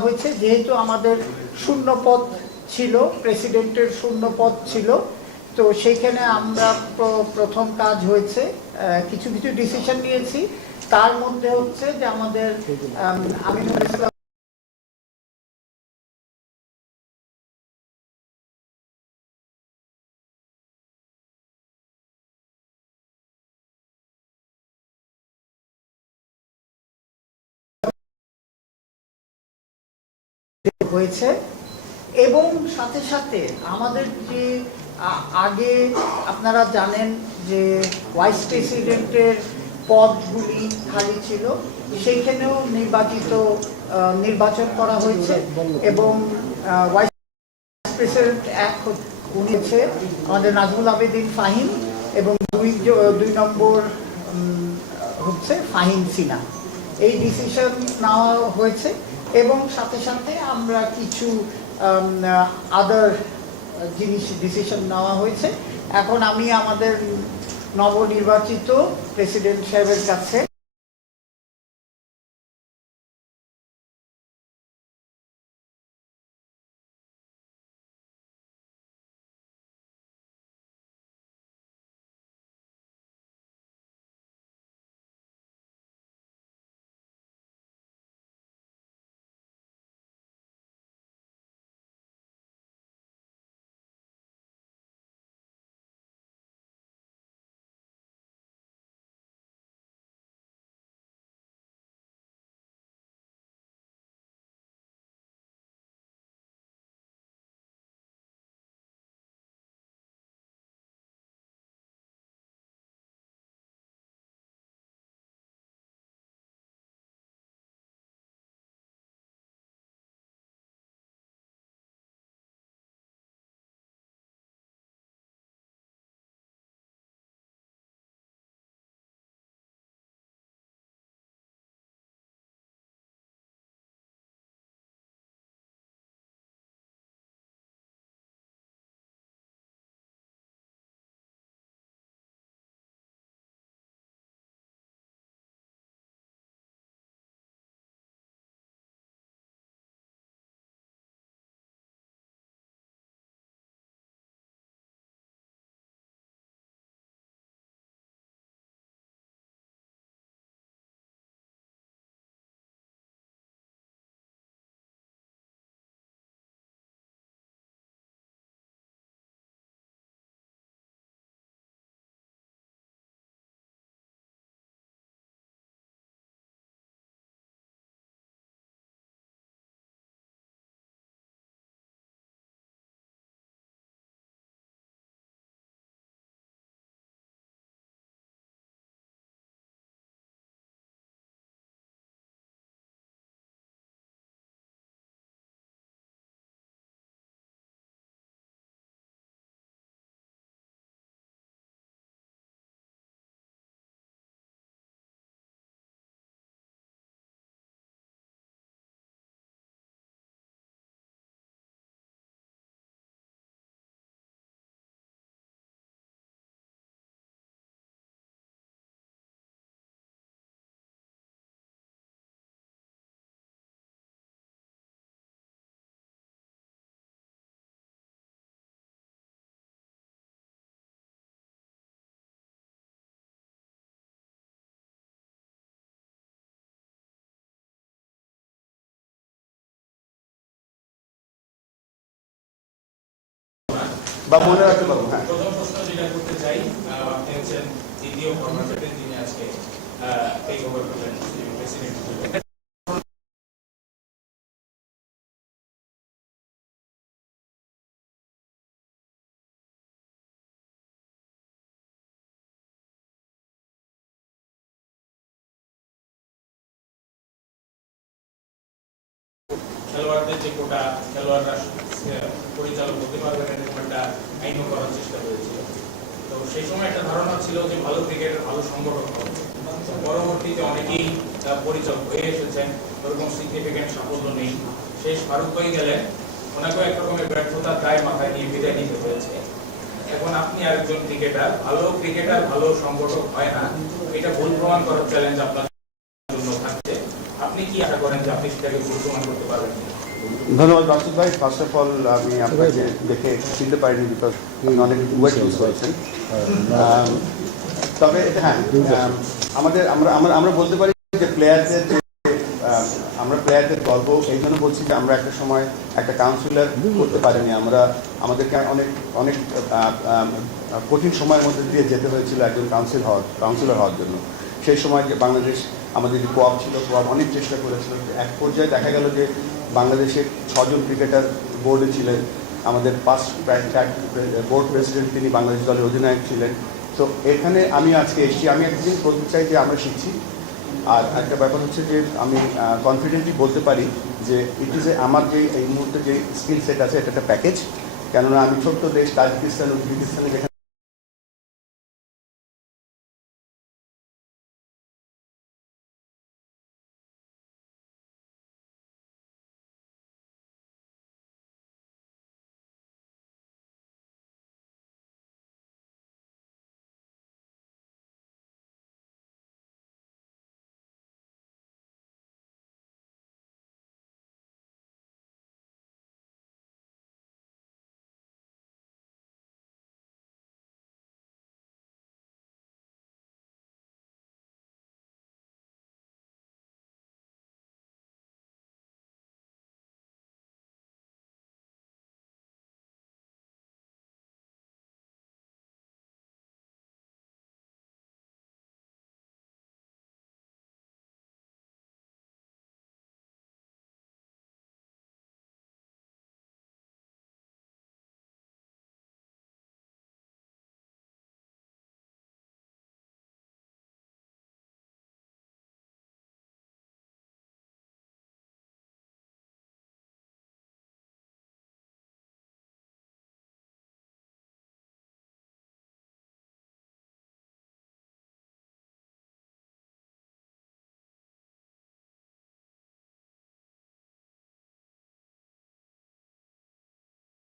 হয়েছে। যেহেতু আমাদের শূন্য পদ ছিল, প্রেসিডেন্টের শূন্য পদ ছিল, তো সেইখানে আমরা প্র- প্রথম কাজ হয়েছে কিছু কিছু ডিসিশন নিয়েছি। তার মধ্যে হচ্ছে যে আমাদের, আমি, আমিনুল ইসলাম হয়েছে। এবং সাথে সাথে আমাদের যে আগে আপনারা জানেন যে ভাইস প্রেসিডেন্টের পদগুলি খালি ছিল, সেইখানেও নির্বাচিত নির্বাচন করা হয়েছে এবং ভাইস প্রেসিডেন্ট এক হ- উনি হচ্ছে আমাদের নাজমুল আবেদিন ফাহিম এবং দুই দুই নম্বর হচ্ছে ফাহিম সিনা এই ডিসিশন নেওয়া হয়েছে। এবং সাথে সাথে আমরা কিছু আদার জিনিস ডিসিশন নেওয়া হয়েছে। এখন আমি আমাদের নবনির্বাচিত প্রেসিডেন্ট সাহেবের কাছে বা মনে রাখতে পারব হ্যাঁ। প্রথম যেটা করতে চাই আপনি হচ্ছেন যিনি প্রেসিডেন্ট খেলোয়াড়দের যে কোটা, খেলোয়াড়রা পরিচালক হতে এরকম একটা আইনও করার চেষ্টা করেছিল। তো সেই সময় একটা ধারণা ছিল যে ভালো ক্রিকেটের ভালো সংগঠন হবে। পরবর্তীতে অনেকেই পরিচালক হয়ে এসেছেন, ওরকম সিগনিফিকেন্ট সাফল্য নেই। শেষ ফারুক ভাই গেলেন, ওনাকেও এক রকমের ব্যর্থতার দায় মাথায় নিয়ে বিদায় নিতে হয়েছে। এখন আপনি আরেকজন ক্রিকেটার, ভালো ক্রিকেটার, ভালো সংগঠক হয় না, এটা ভুল প্রমাণ করার চ্যালেঞ্জ আপনার যে আপনি সেটাকে প্রমান করতে পারবেন ধন্যবাদ বাসুদ ভাই। ফার্স্ট অফ অল আমি আপনাকে দেখে চিনতে পারিনি বিকজ অনেক ওয়েট ইউজ করেছেন তবে হ্যাঁ আমাদের আমরা আমরা বলতে পারি যে প্লেয়ারদের যে আমরা প্লেয়ারদের গল্প এই জন্য বলছি যে আমরা একটা সময় একটা কাউন্সিলর করতে পারিনি। আমরা আমাদেরকে অনেক অনেক কঠিন সময়ের মধ্যে দিয়ে যেতে হয়েছিল একজন কাউন্সিল হওয়ার কাউন্সিলর হওয়ার জন্য। সেই সময় যে বাংলাদেশ আমাদের যে কোয়াপ ছিল কোয়াপ অনেক চেষ্টা করেছিল এক পর্যায়ে দেখা গেল যে বাংলাদেশের ছজন ক্রিকেটার বোর্ডে ছিলেন। আমাদের পাঁচ বোর্ড প্রেসিডেন্ট তিনি বাংলাদেশ দলের অধিনায়ক ছিলেন। তো এখানে আমি আজকে এসেছি। আমি একদিন বলতে চাই যে আমরা শিখছি। আর একটা ব্যাপার হচ্ছে যে আমি কনফিডেন্টলি বলতে পারি যে ইট ইজ আমার যে এই মুহূর্তে যে স্কিল সেট আছে এটা একটা প্যাকেজ কেননা আমি ছোট্ট দেশ, তাজিকিস্তান, উজবেকিস্তানে যেখানে